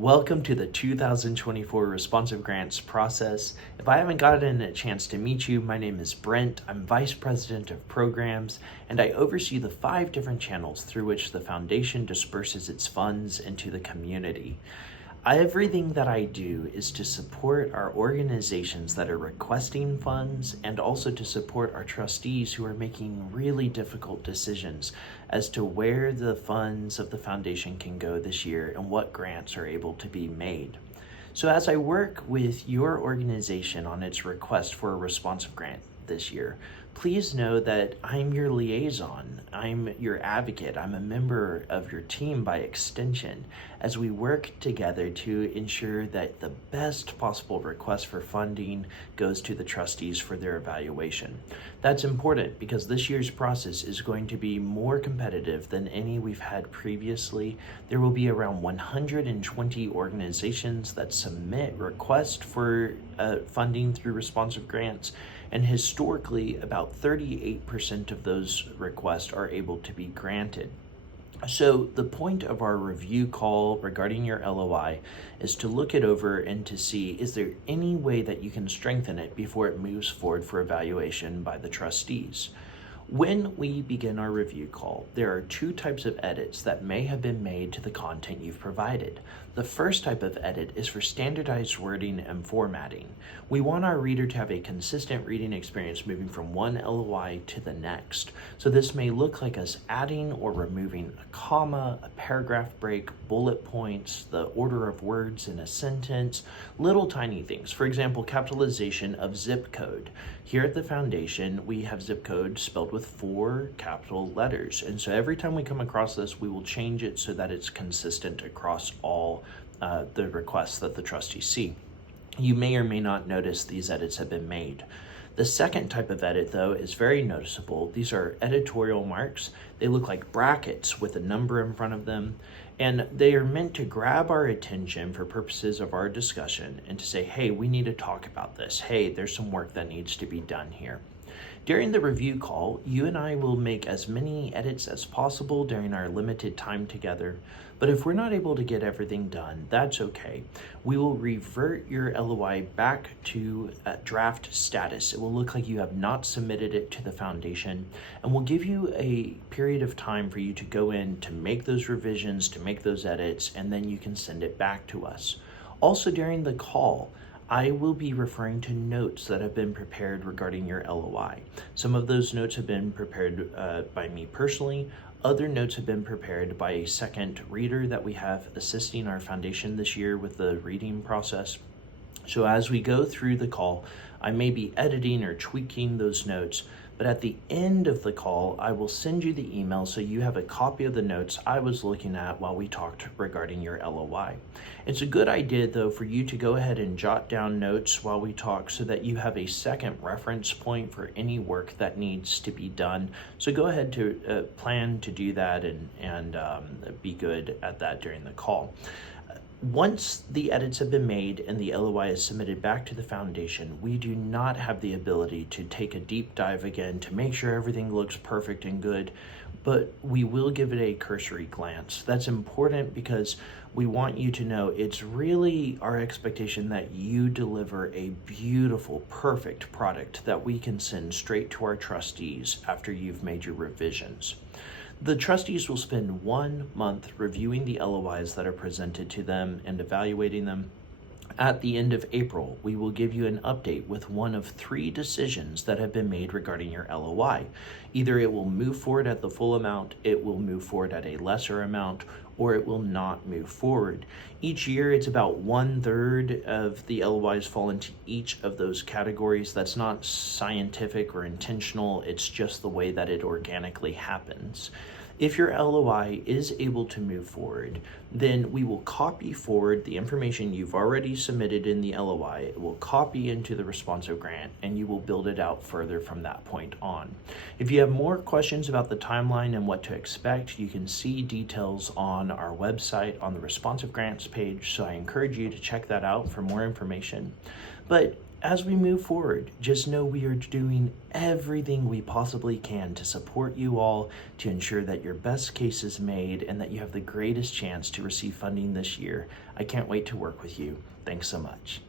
Welcome to the 2024 Responsive Grants process. If I haven't gotten a chance to meet you, my name is Brent. I'm Vice President of Programs, and I oversee the 5 different channels through which the Foundation disperses its funds into the community. Everything that I do is to support our organizations that are requesting funds and also to support our trustees who are making really difficult decisions as to where the funds of the foundation can go this year and what grants are able to be made. So as I work with your organization on its request for a responsive grant this year, please know that I'm your liaison, I'm your advocate, I'm a member of your team by extension, as we work together to ensure that the best possible request for funding goes to the trustees for their evaluation. That's important because this year's process is going to be more competitive than any we've had previously. There will be around 120 organizations that submit requests for funding through responsive grants, and historically, about 38% of those requests are able to be granted. So the point of our review call regarding your LOI is to look it over and to see, is there any way that you can strengthen it before it moves forward for evaluation by the trustees? When we begin our review call, there are 2 types of edits that may have been made to the content you've provided. The first type of edit is for standardized wording and formatting. We want our reader to have a consistent reading experience moving from one LOI to the next. So this may look like us adding or removing a comma, a paragraph break, bullet points, the order of words in a sentence, little tiny things. For example, capitalization of zip code. Here at the foundation, we have zip code spelled with 4 capital letters. And so every time we come across this, we will change it so that it's consistent across all the requests that the trustees see. You may or may not notice these edits have been made. The second type of edit, though, is very noticeable. These are editorial marks. They look like brackets with a number in front of them, and they are meant to grab our attention for purposes of our discussion and to say, hey, we need to talk about this. Hey, there's some work that needs to be done here. During the review call, you and I will make as many edits as possible during our limited time together, but if we're not able to get everything done, that's okay. We will revert your LOI back to draft status. It will look like you have not submitted it to the foundation, and we'll give you a period of time for you to go in to make those revisions, to make those edits, and then you can send it back to us. Also during the call, I will be referring to notes that have been prepared regarding your LOI. Some of those notes have been prepared by me personally. Other notes have been prepared by a second reader that we have assisting our foundation this year with the reading process. So as we go through the call, I may be editing or tweaking those notes, but at the end of the call, I will send you the email so you have a copy of the notes I was looking at while we talked regarding your LOI. It's a good idea, though, for you to go ahead and jot down notes while we talk so that you have a second reference point for any work that needs to be done. So go ahead to plan to do that and be good at that during the call. Once the edits have been made and the LOI is submitted back to the foundation, we do not have the ability to take a deep dive again to make sure everything looks perfect and good, but we will give it a cursory glance. That's important because we want you to know it's really our expectation that you deliver a beautiful, perfect product that we can send straight to our trustees after you've made your revisions. The trustees will spend 1 month reviewing the LOIs that are presented to them and evaluating them. At the end of April, we will give you an update with one of 3 decisions that have been made regarding your LOI. Either it will move forward at the full amount, it will move forward at a lesser amount, or it will not move forward. Each year, it's about 1/3 of the LOIs fall into each of those categories. That's not scientific or intentional, it's just the way that it organically happens. If your LOI is able to move forward, then we will copy forward the information you've already submitted in the LOI. It will copy into the responsive grant, and you will build it out further from that point on. If you have more questions about the timeline and what to expect, you can see details on our website on the responsive grants page, so I encourage you to check that out for more information. But as we move forward, just know we are doing everything we possibly can to support you all to ensure that your best case is made and that you have the greatest chance to receive funding this year. I can't wait to work with you. Thanks so much.